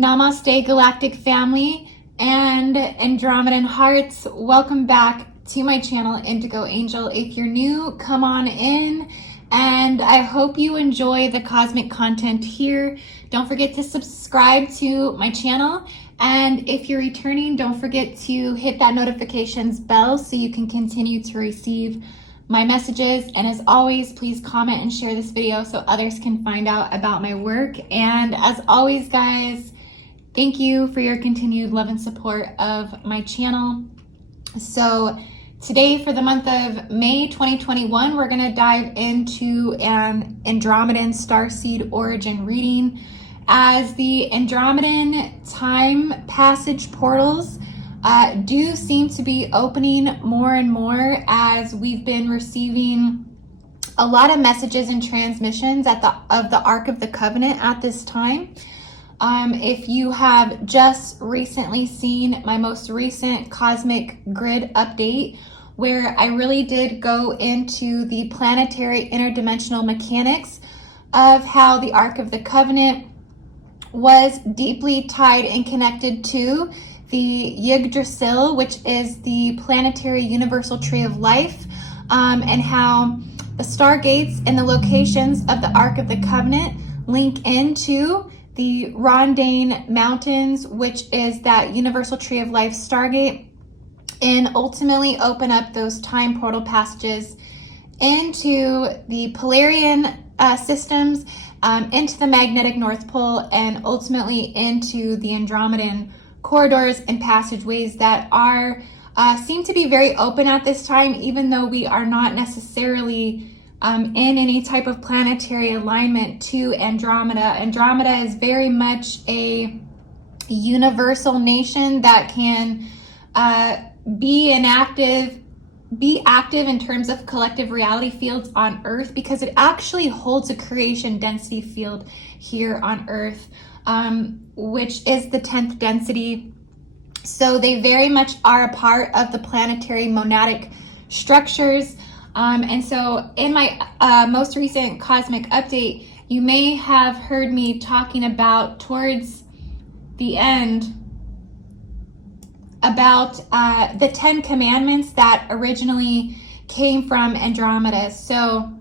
Namaste Galactic family and Andromedan hearts. Welcome back to my channel, IndigoAngel. If you're new, come on in, and I hope you enjoy the cosmic content here. Don't forget to subscribe to my channel, and if you're returning, don't forget to hit that notifications bell so you can continue to receive my messages. And as always, please comment and share this video so others can find out about my work. And as always, guys, thank you for your continued love and support of my channel. So today, for the month of May 2021, we're going to dive into an Andromedan Starseed origin reading, as the Andromedan time passage portals do seem to be opening more and more, as we've been receiving a lot of messages and transmissions of the Ark of the Covenant at this time. If you have just recently seen my most recent cosmic grid update, where I really did go into the planetary interdimensional mechanics of how the Ark of the Covenant was deeply tied and connected to the Yggdrasil, which is the planetary universal tree of life, and how the Stargates and the locations of the Ark of the Covenant link into the Rondane Mountains, which is that universal tree of life Stargate, and ultimately open up those time portal passages into the Polarian systems, into the magnetic North Pole, and ultimately into the Andromedan corridors and passageways that are seem to be very open at this time, even though we are not necessarily in any type of planetary alignment to Andromeda. Andromeda is very much a universal nation that can be active in terms of collective reality fields on Earth, because it actually holds a creation density field here on Earth, which is the 10th density. So they very much are a part of the planetary monadic structures. And so in my most recent cosmic update, you may have heard me talking about towards the end about the 10 commandments that originally came from Andromeda. So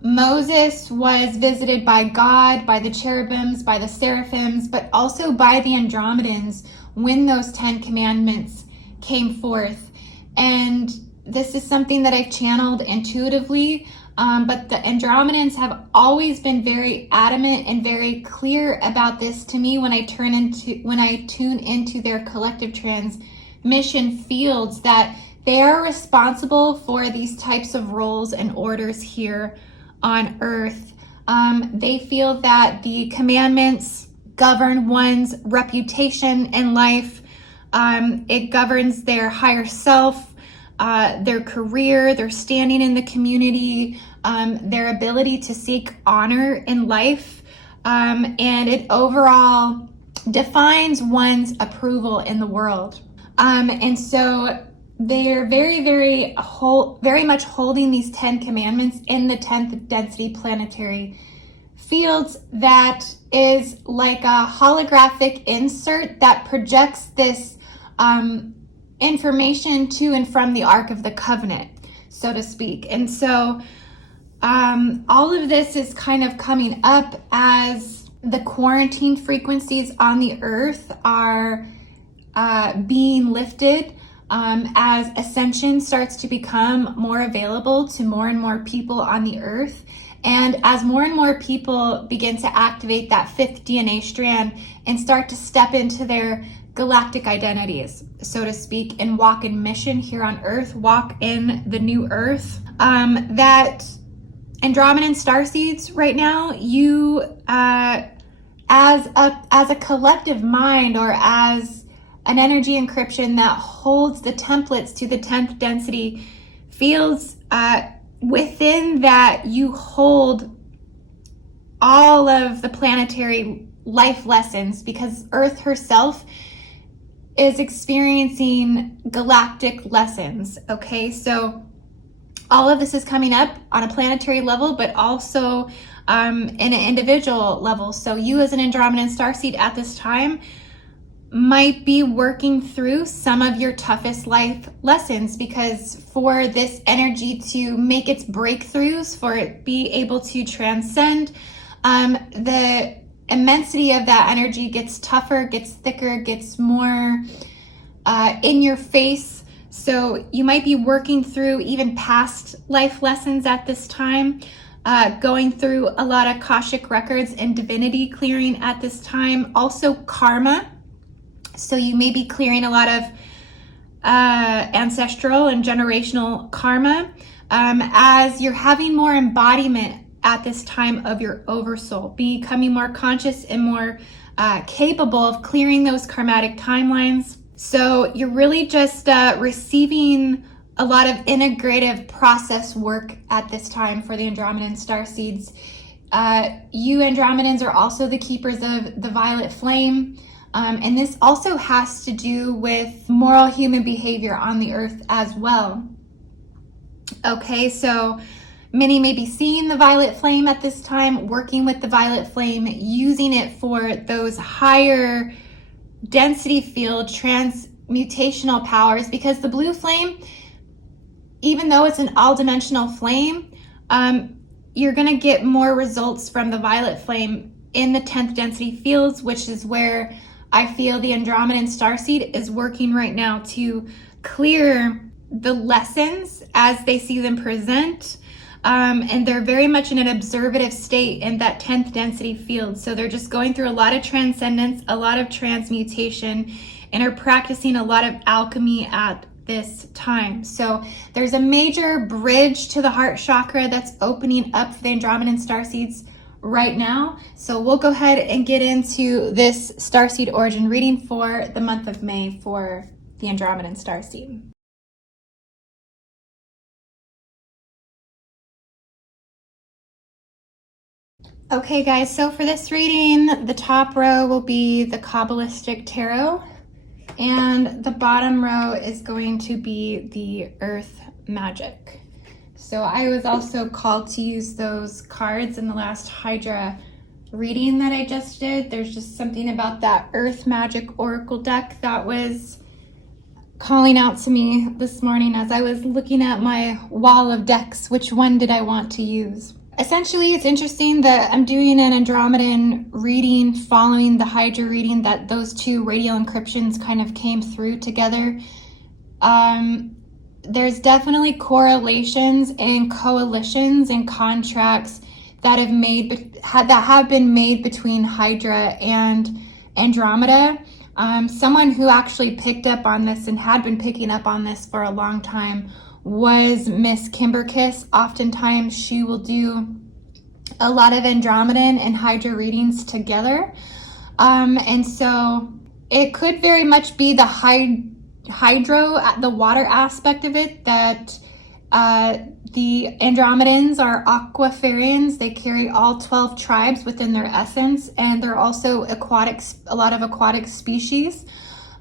Moses was visited by God, by the cherubims, by the seraphims, but also by the Andromedans when those 10 commandments came forth. And this is something that I've channeled intuitively, but the Andromedans have always been very adamant and very clear about this to me when I tune into their collective transmission fields, that they are responsible for these types of roles and orders here on Earth. They feel that the commandments govern one's reputation in life. It governs their higher self, their career, their standing in the community, their ability to seek honor in life, and it overall defines one's approval in the world. And so they're very much holding these 10 commandments in the 10th density planetary fields, that is like a holographic insert that projects this information to and from the Ark of the Covenant, so to speak. And so all of this is kind of coming up as the quarantine frequencies on the Earth are being lifted, as Ascension starts to become more available to more and more people on the Earth, and as more and more people begin to activate that 5th DNA strand and start to step into their galactic identities, so to speak, and walk in mission here on Earth, walk in the new Earth, that Andromedan Starseeds right now, you as a collective mind, or as an energy encryption that holds the templates to the 10th density fields, within that you hold all of the planetary life lessons, because Earth herself is experiencing galactic lessons. Okay, so all of this is coming up on a planetary level, but also in an individual level. So you as an Andromedan Starseed at this time, might be working through some of your toughest life lessons, because for this energy to make its breakthroughs, for it be able to transcend, the immensity of that energy gets tougher, gets thicker, gets more in your face. So you might be working through even past life lessons at this time, going through a lot of Akashic records and divinity clearing at this time. Also karma. So you may be clearing a lot of ancestral and generational karma, as you're having more embodiment at this time of your oversoul, becoming more conscious and more capable of clearing those karmatic timelines. So you're really just receiving a lot of integrative process work at this time for the Andromedan Starseeds. You Andromedans are also the keepers of the violet flame. And this also has to do with moral human behavior on the earth as well. Okay, so many may be seeing the violet flame at this time, working with the violet flame, using it for those higher density field transmutational powers, because the blue flame, even though it's an all-dimensional flame, you're going to get more results from the violet flame in the 10th density fields, which is where I feel the Andromedan Starseed is working right now to clear the lessons as they see them present. And they're very much in an observative state in that 10th density field. So they're just going through a lot of transcendence, a lot of transmutation, and are practicing a lot of alchemy at this time. So there's a major bridge to the heart chakra that's opening up for the Andromedan Starseeds right now. So we'll go ahead and get into this Starseed origin reading for the month of May for the Andromedan Starseed. Okay guys, so for this reading, the top row will be the Kabbalistic Tarot, and the bottom row is going to be the Earth Magic. So I was also called to use those cards in the last Hydra reading that I just did. There's just something about that Earth Magic Oracle deck that was calling out to me this morning as I was looking at my wall of decks. Which one did I want to use? Essentially, it's interesting that I'm doing an Andromedan reading following the Hydra reading, that those two radial encryptions kind of came through together. There's definitely correlations and coalitions and contracts that have been made between Hydra and Andromeda. Someone who actually picked up on this and had been picking up on this for a long time was Miss Kimberkiss. Oftentimes she will do a lot of Andromedan and Hydra readings together. And so it could very much be the hydro, the water aspect of it, that the Andromedans are aquafarians. They carry all 12 tribes within their essence, and they're also a lot of aquatic species.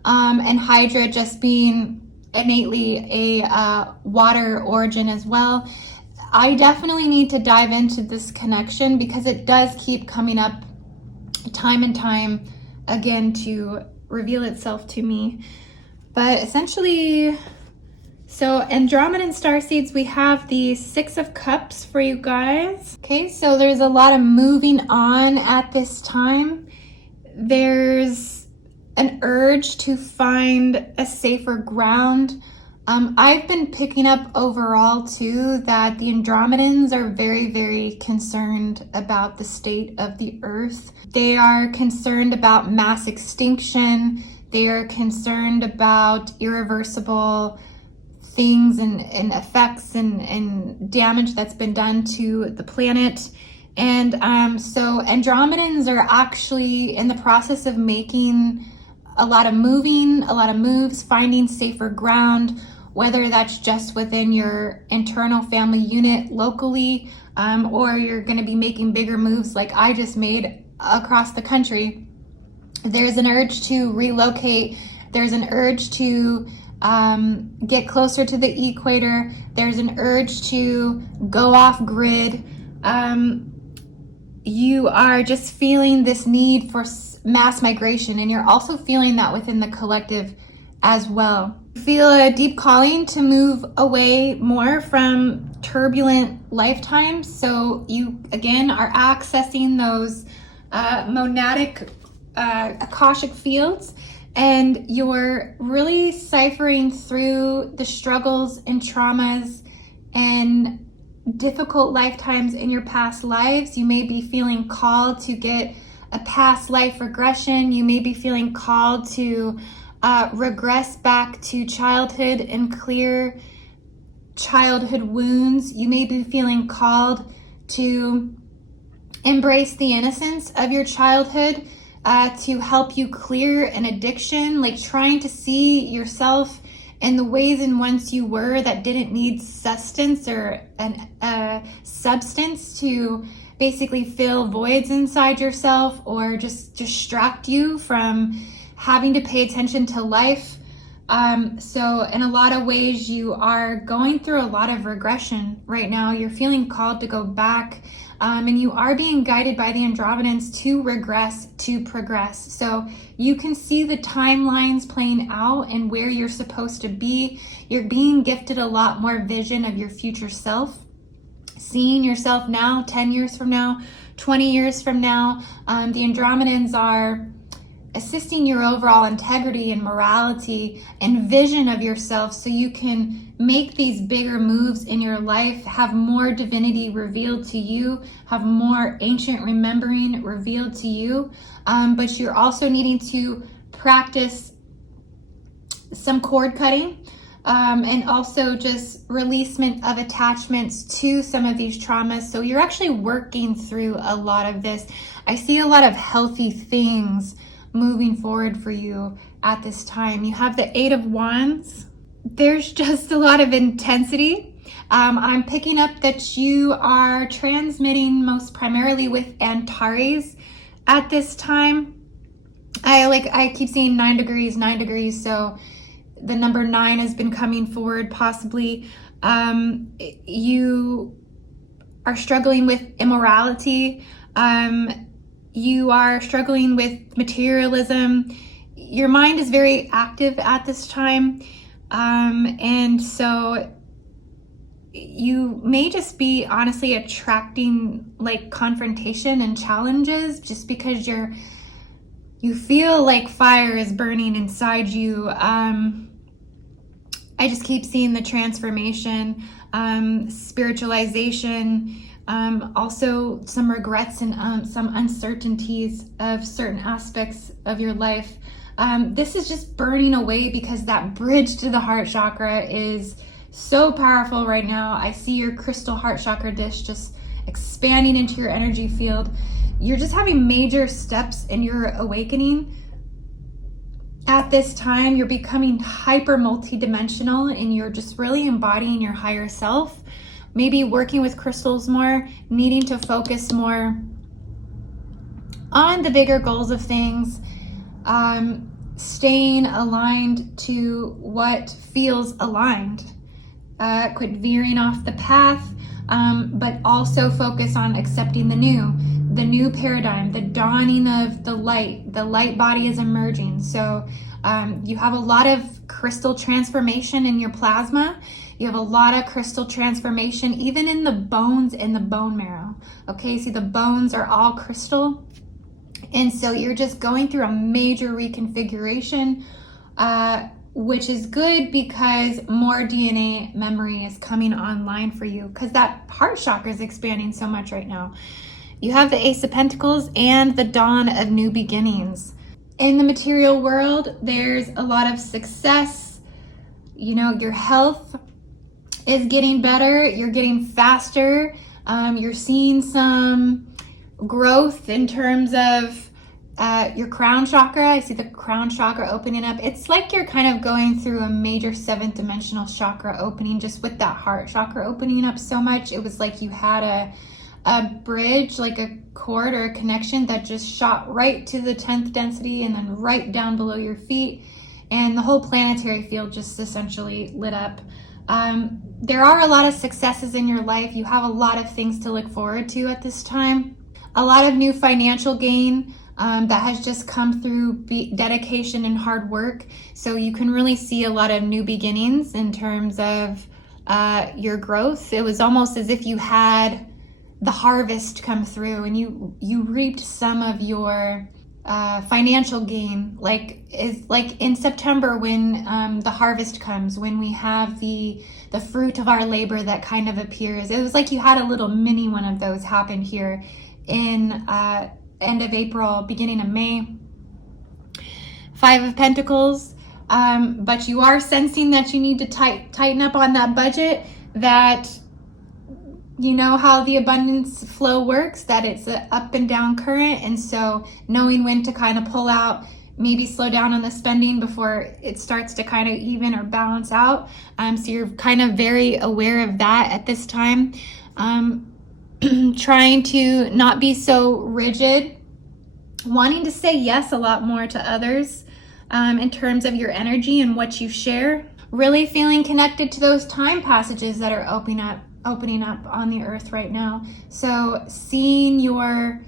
And Hydra just being innately a water origin as well. I definitely need to dive into this connection because it does keep coming up time and time again to reveal itself to me. But essentially, so Andromedan Starseeds, we have the 6 of Cups for you guys. Okay, so there's a lot of moving on at this time. There's an urge to find a safer ground. I've been picking up overall too that the Andromedans are very, very concerned about the state of the earth. They are concerned about mass extinction. They are concerned about irreversible things and effects and damage that's been done to the planet. And so Andromedans are actually in the process of making a lot of moves, finding safer ground, whether that's just within your internal family unit locally, or you're going to be making bigger moves like I just made across the country. There's an urge to relocate. There's an urge to get closer to the equator. There's an urge to go off grid. you are just feeling this need for mass migration, and you're also feeling that within the collective as well. You feel a deep calling to move away more from turbulent lifetimes. So you, again, are accessing those monadic Akashic fields, and you're really ciphering through the struggles and traumas and difficult lifetimes in your past lives. You may be feeling called to get a past life regression. You may be feeling called to regress back to childhood and clear childhood wounds. You may be feeling called to embrace the innocence of your childhood, to help you clear an addiction, like trying to see yourself in the ways and once you were that didn't need sustenance or a substance to basically fill voids inside yourself or just distract you from having to pay attention to life. So in a lot of ways, you are going through a lot of regression right now. You're feeling called to go back, and you are being guided by the Andromedans to regress, to progress. So you can see the timelines playing out and where you're supposed to be. You're being gifted a lot more vision of your future self, seeing yourself now, 10 years from now, 20 years from now. The Andromedans are assisting your overall integrity and morality and vision of yourself so you can make these bigger moves in your life, have more divinity revealed to you, have more ancient remembering revealed to you. But you're also needing to practice some cord cutting, and also just releasement of attachments to some of these traumas. So you're actually working through a lot of this. I see a lot of healthy things moving forward for you at this time. You have the Eight of Wands. There's just a lot of intensity. I'm picking up that you are transmitting most primarily with Antares at this time. I keep seeing 9 degrees, so the number 9 has been coming forward possibly. You are struggling with immorality. You are struggling with materialism. Your mind is very active at this time. And so you may just be honestly attracting like confrontation and challenges just because you feel like fire is burning inside you. I just keep seeing the transformation, spiritualization, also some regrets and some uncertainties of certain aspects of your life. This is just burning away because that bridge to the heart chakra is so powerful right now. I see your crystal heart chakra dish just expanding into your energy field. You're just having major steps in your awakening. At this time, you're becoming hyper multidimensional and you're just really embodying your higher self. Maybe working with crystals more, needing to focus more on the bigger goals of things, staying aligned to what feels aligned. Quit veering off the path, but also focus on accepting the new paradigm, the dawning of the light body is emerging. So you have a lot of crystal transformation in your plasma. You have a lot of crystal transformation even in the bones and the bone marrow. Okay, see the bones are all crystal. And so you're just going through a major reconfiguration, which is good because more DNA memory is coming online for you because that heart chakra is expanding so much right now. You have the Ace of Pentacles and the dawn of new beginnings. In the material world, there's a lot of success. You know, your health is getting better. You're getting faster. You're seeing some growth in terms of your crown chakra. I see the crown chakra opening up. It's like you're kind of going through a major 7th dimensional chakra opening just with that heart chakra opening up so much. It was like you had a bridge, like a cord or a connection that just shot right to the 10th density and then right down below your feet. And the whole planetary field just essentially lit up. There are a lot of successes in your life. You have a lot of things to look forward to at this time. a lot of new financial gain that has just come through dedication and hard work. So you can really see a lot of new beginnings in terms of your growth. It was almost as if you had the harvest come through and you reaped some of your financial gain, like in September when the harvest comes, when we have the fruit of our labor that kind of appears. It was like you had a little mini one of those happen here in end of April, beginning of May. Five of Pentacles, but you are sensing that you need to tighten up on that budget, that you know how the abundance flow works, that it's an up and down current. And so knowing when to kind of pull out, maybe slow down on the spending before it starts to kind of even or balance out. So you're kind of very aware of that at this time. Trying to not be so rigid, wanting to say yes a lot more to others in terms of your energy and what you share. Really feeling connected to those time passages that are opening up on the earth right now. So seeing your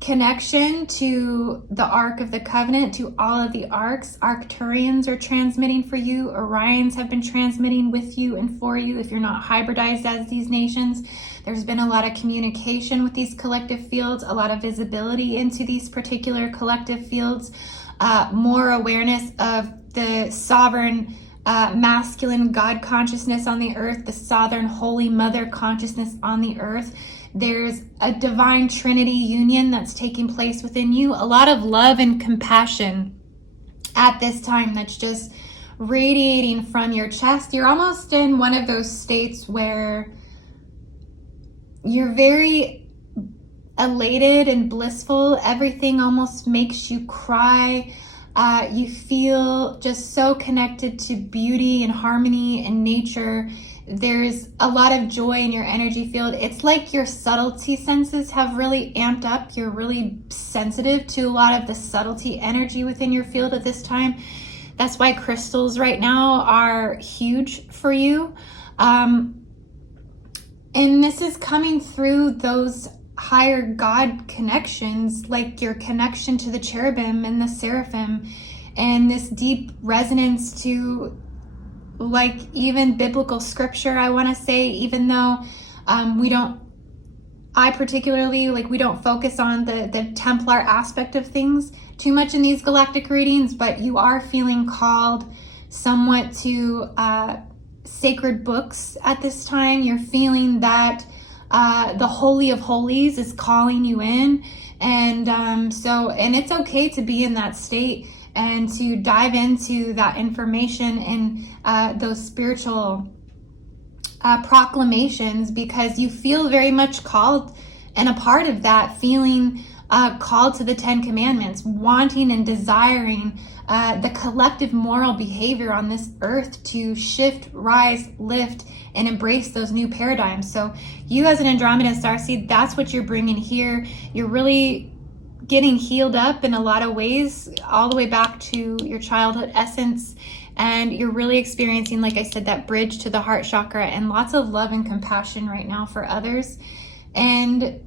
connection to the Ark of the Covenant, to all of the arcs. Arcturians are transmitting for you. Orions have been transmitting with you and for you if you're not hybridized as these nations. There's been a lot of communication with these collective fields, a lot of visibility into these particular collective fields, more awareness of the sovereign masculine God consciousness on the earth, the Southern Holy Mother consciousness on the earth. There's a divine Trinity union that's taking place within you. A lot of love and compassion at this time that's just radiating from your chest. You're almost in one of those states where you're very elated and blissful. Everything almost makes you cry. You feel just so connected to beauty and harmony and nature. There's a lot of joy in your energy field. It's like your subtlety senses have really amped up. You're really sensitive to a lot of the subtlety energy within your field at this time. That's why crystals right now are huge for you. And this is coming through those higher God connections, like your connection to the cherubim and the seraphim, and this deep resonance to like even biblical scripture, I want to say, even though we don't focus on the Templar aspect of things too much in these galactic readings, but you are feeling called somewhat to sacred books at this time. You're feeling that the Holy of Holies is calling you in, and it's okay to be in that state and to dive into that information and those spiritual proclamations, because you feel very much called and a part of that, feeling called to the 10 Commandments, wanting and desiring the collective moral behavior on this earth to shift, rise, lift, and embrace those new paradigms. So you as an Andromeda Starseed, that's what you're bringing here. You're really getting healed up in a lot of ways, all the way back to your childhood essence. And you're really experiencing, like I said, that bridge to the heart chakra and lots of love and compassion right now for others. And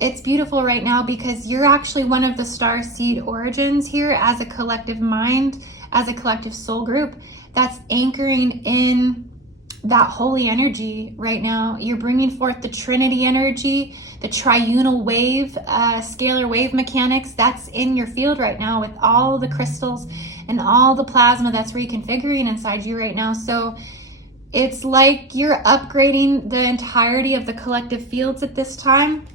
it's beautiful right now because you're actually one of the Starseed origins here as a collective mind, as a collective soul group that's anchoring in that holy energy right now. You're bringing forth the Trinity energy, the triunal wave, scalar wave mechanics that's in your field right now with all the crystals and all the plasma that's reconfiguring inside you right now. So it's like you're upgrading the entirety of the collective fields at this time.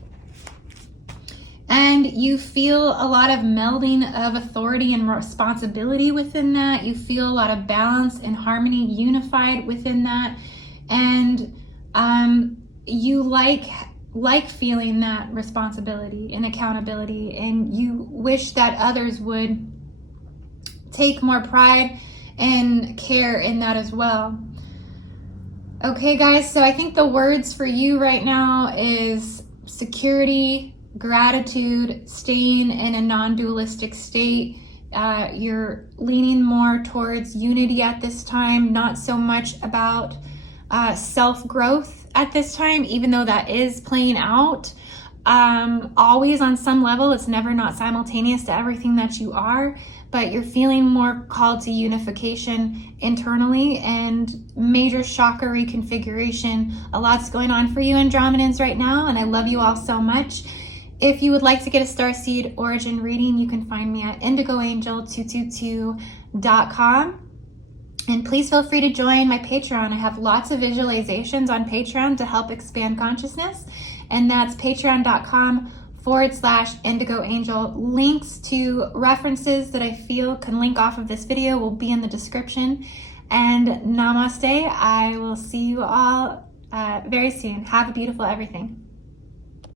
And you feel a lot of melding of authority and responsibility within that. You feel a lot of balance and harmony unified within that. And you like feeling that responsibility and accountability. And you wish that others would take more pride and care in that as well. Okay, guys, so I think the words for you right now is security, gratitude, staying in a non-dualistic state. You're leaning more towards unity at this time, not so much about self-growth at this time, even though that is playing out. always on some level. It's never not simultaneous to everything that you are, but you're feeling more called to unification internally and major chakra reconfiguration. A lot's going on for you Andromedans right now, and I love you all so much. If you would like to get a Starseed origin reading, you can find me at IndigoAngel222.com. And please feel free to join my Patreon. I have lots of visualizations on Patreon to help expand consciousness. And that's patreon.com/IndigoAngel. Links to references that I feel can link off of this video will be in the description. And namaste. I will see you all very soon. Have a beautiful everything.